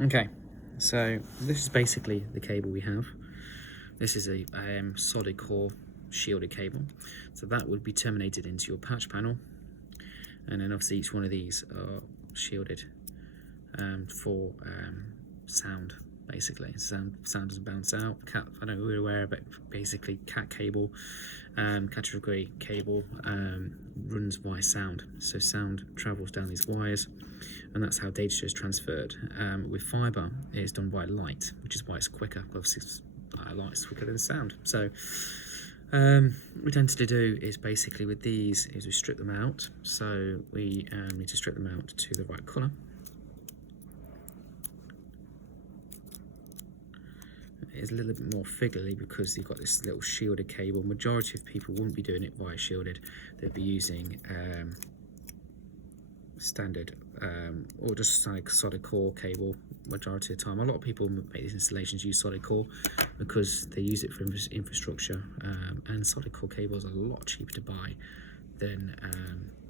Okay, so this is basically the cable we have. This is a solid core shielded cable, so that would be terminated into your patch panel, and then obviously each one of these are shielded for sound. Basically, sound doesn't bounce out. I don't know if you're aware, but basically cat cable, category cable runs via sound. So sound travels down these wires, and that's how data is transferred. With fibre, it's done by light, which is why it's quicker. Obviously, light is quicker than sound. So what we tend to do is basically with these is we strip them out. So we need to strip them out to the right colour. It's a little bit more fiddly because you've got this little shielded cable. Majority of people wouldn't be doing it via shielded. They'd be using standard or just like solid core cable majority of the time. A lot of people make these installations use solid core because they use it for infrastructure, and solid core cables are a lot cheaper to buy than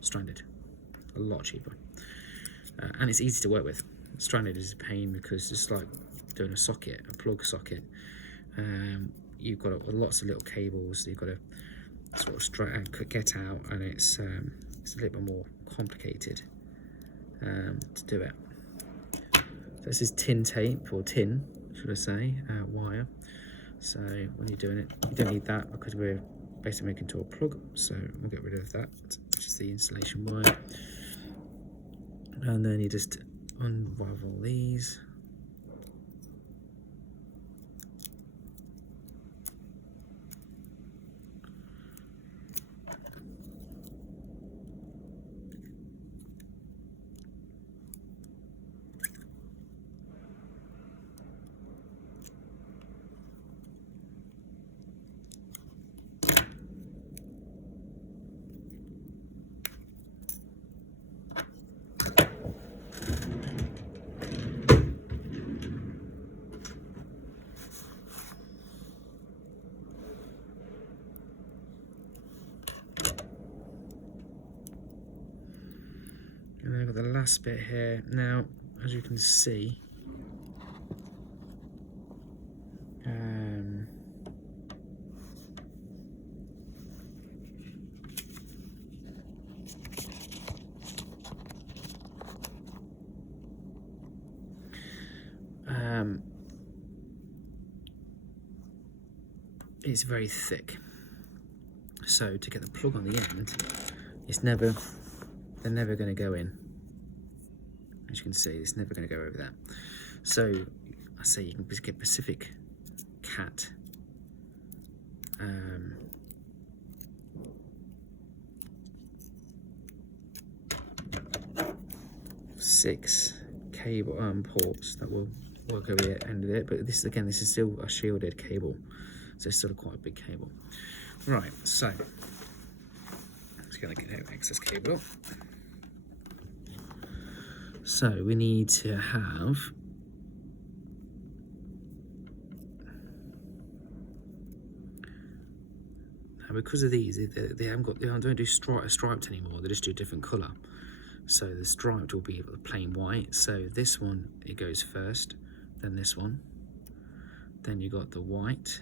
stranded. A lot cheaper, and it's easy to work with. Stranded is a pain because it's like doing a plug socket. You've got lots of little cables that you've got to sort of get out, and it's a little bit more complicated to do it. So this is tin tape, or tin, should I say, wire. So when you're doing it, you don't need that because we're basically making to a plug. So we'll get rid of that, which is the installation wire. And then you just unravel these. And then I've got the last bit here. Now, as you can see, it's very thick. So to get the plug on the end, they're never going to go in. As you can see, it's never going to go over that. So I say you can get Pacific Cat 6 cable ports that will work over the end of it, but this is still a shielded cable, so it's still quite a big cable. Right, so just gonna get our excess cable up. So we need to have now, because of these, they don't do striped anymore. They just do a different colour. So the striped will be plain white. So this one, it goes first, then this one, then you got the white,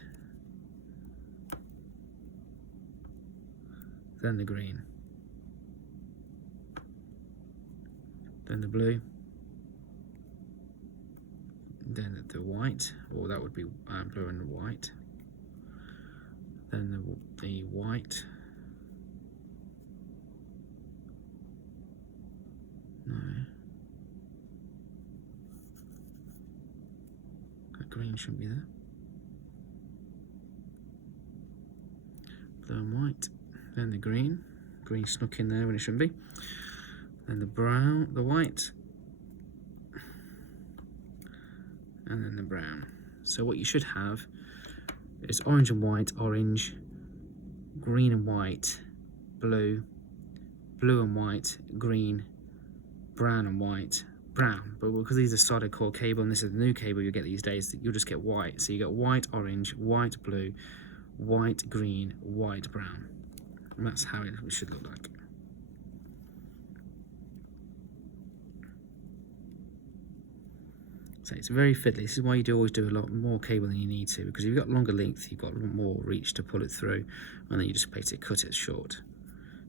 then the green, then the blue, then the white, or that would be blue and white, then the white, no, that green shouldn't be there, blue and white, then the green snuck in there when it shouldn't be, then the brown, the white, and then the brown. So what you should have is orange and white, orange, green and white, blue, blue and white, green, brown and white, brown. But because these are solid core cable and this is the new cable you get these days, you'll just get white. So you get white, orange, white, blue, white, green, white, brown. And that's how it should look like. So it's very fiddly. This is why you do always do a lot more cable than you need to, because if you've got longer length, you've got a lot more reach to pull it through, and then you just basically cut it short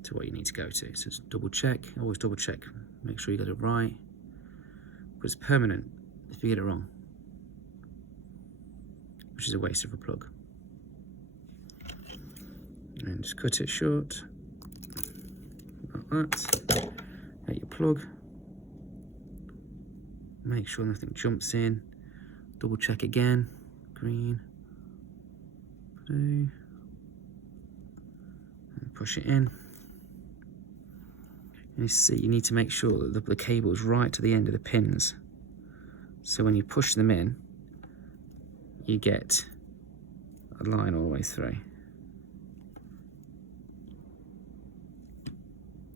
to what you need to go to. So just double check, always double check, make sure you got it right, because it's permanent if you get it wrong, which is a waste of a plug. And just cut it short, like that. Get your plug. Make sure nothing jumps in. Double check again. Green, blue. And push it in. And you see, you need to make sure that the cable is right to the end of the pins. So when you push them in, you get a line all the way through.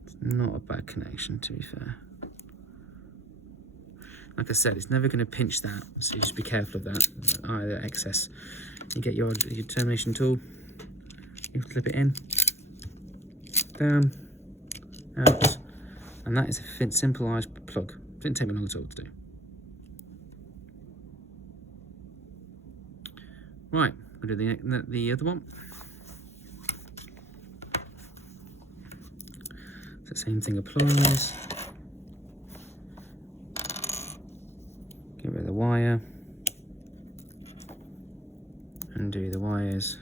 It's not a bad connection, to be fair. Like I said, it's never going to pinch that, so just be careful of that, either excess. You get your termination tool, you flip it in, down, out, and that is a simple plug. It didn't take me long at all to do. Right, we'll do the other one. So same thing applies. Get rid of the wire, undo the wires,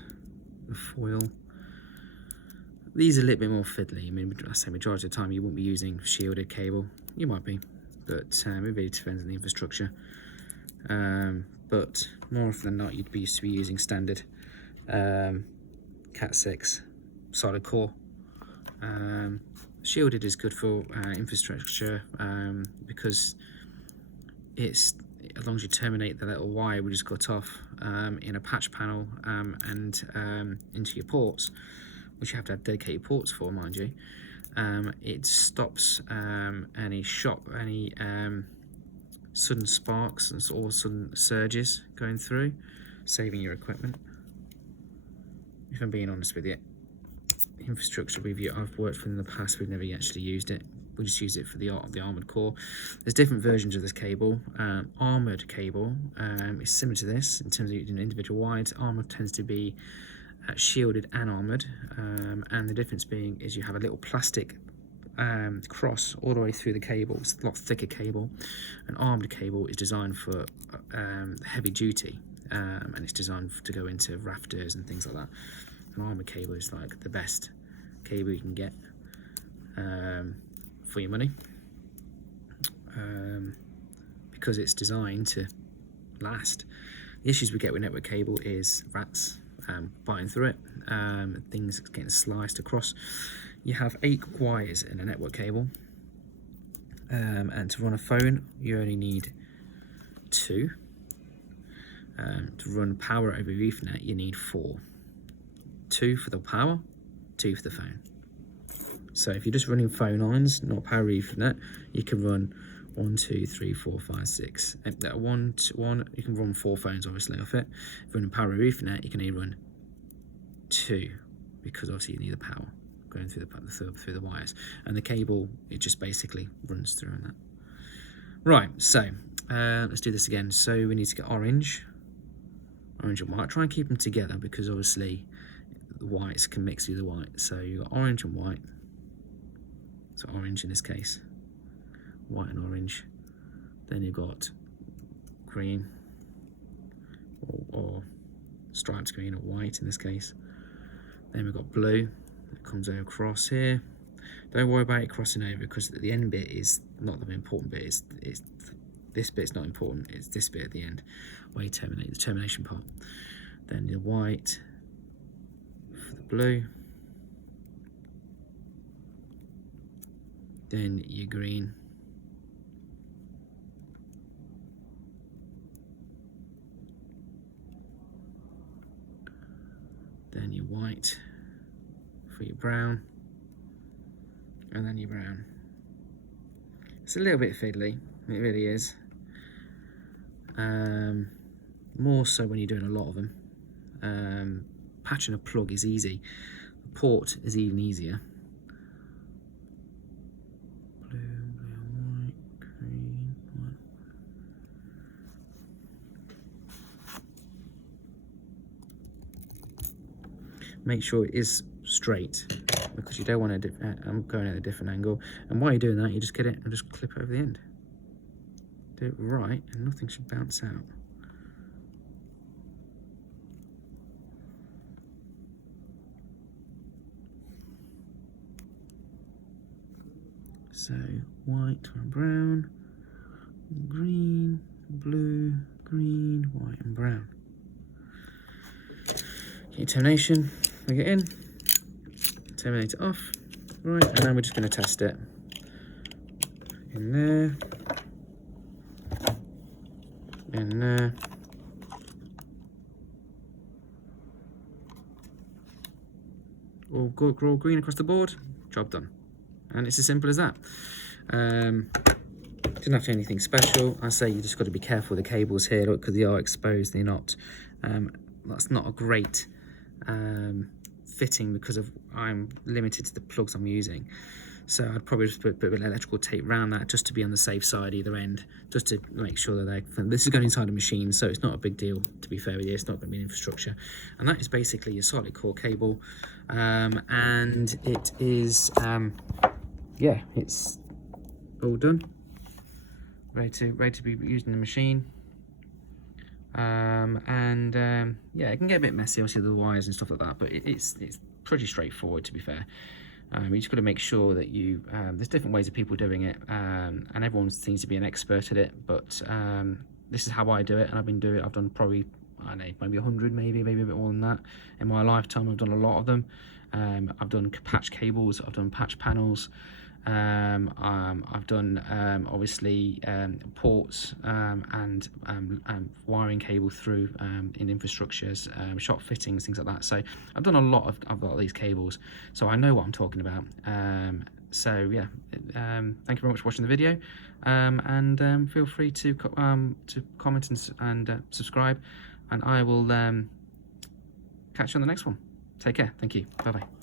the foil. These are a little bit more fiddly. I mean, I say majority of the time you won't be using shielded cable. You might be, but it really depends on the infrastructure. But more often than not, you'd be used to be using standard Cat 6 solid core. Shielded is good for infrastructure because it's, as long as you terminate the little wire we just cut off in a patch panel and into your ports, which you have to have dedicated ports for, mind you, it stops any sudden sparks or sudden surges going through, saving your equipment. If I'm being honest with you, infrastructure I've worked with in the past, we've never actually used it. We just use it for the armoured core. There's different versions of this cable. Armoured cable is similar to this in terms of using individual wides. Armoured tends to be shielded and armoured, and the difference being is you have a little plastic cross all the way through the cable. It's a lot thicker cable. An armoured cable is designed for heavy duty, and it's designed to go into rafters and things like that. An armoured cable is like the best cable you can get for your money, because it's designed to last. The issues we get with network cable is rats biting through it, things getting sliced across. You have 8 wires in a network cable, and to run a phone you only need 2. To run power over Ethernet you need 4. 2 for the power, 2 for the phone. So if you're just running phone lines, not power Ethernet, you can run 1, 2, 3, 4, 5, 6. One, you can run 4 phones obviously off it. If you're running power Ethernet, you can only run 2, because obviously you need the power going through the wires, and the cable, it just basically runs through and that. Right, so let's do this again. So we need to get orange and white. Try and keep them together because obviously the whites can mix with the white. So you've got orange and white. So orange in this case, white and orange. Then you've got green, or striped green, or white in this case. Then we've got blue that comes across here. Don't worry about it crossing over, because the end bit is not the important bit. It's this bit's not important. It's this bit at the end where you terminate, the termination part. Then the white for the blue. Then your green. Then your white for your brown. And then your brown. It's a little bit fiddly, it really is. More so when you're doing a lot of them. Patching a plug is easy. The port is even easier. Blue, white, green, white. make sure it is straight, because you don't want to, I'm going at a different angle. And while you're doing that, you just get it and just clip over the end. Do it right and nothing should bounce out. So white and brown, green, blue, green, white and brown. Okay, termination, bring it in, terminate it off, right, and then we're just going to test it. In there, in there. All good, all green across the board, job done. And it's as simple as that. Didn't have to do anything special. I say you just got to be careful with the cables here, look, because they are exposed, they're not. That's not a great fitting, because of I'm limited to the plugs I'm using. So I'd probably just put a bit of electrical tape around that, just to be on the safe side either end, just to make sure that this is going inside a machine, so it's not a big deal, to be fair with you. It's not going to be an infrastructure. And that is basically your solid core cable. And it is, yeah, it's all done. Ready to be used in the machine. Yeah, it can get a bit messy, obviously, the wires and stuff like that, but it's pretty straightforward, to be fair. You just got to make sure that you, there's different ways of people doing it, and everyone seems to be an expert at it, but this is how I do it, and I've done probably, I don't know, maybe 100, maybe a bit more than that. In my lifetime, I've done a lot of them. I've done patch cables, I've done patch panels, I've done obviously ports and wiring cable through in infrastructures, shop fittings, things like that. So I've done a lot of these cables, so I know what I'm talking about. So yeah, thank you very much for watching the video, and feel free to comment and subscribe, and I will catch you on the next one. Take care. Thank you. Bye bye.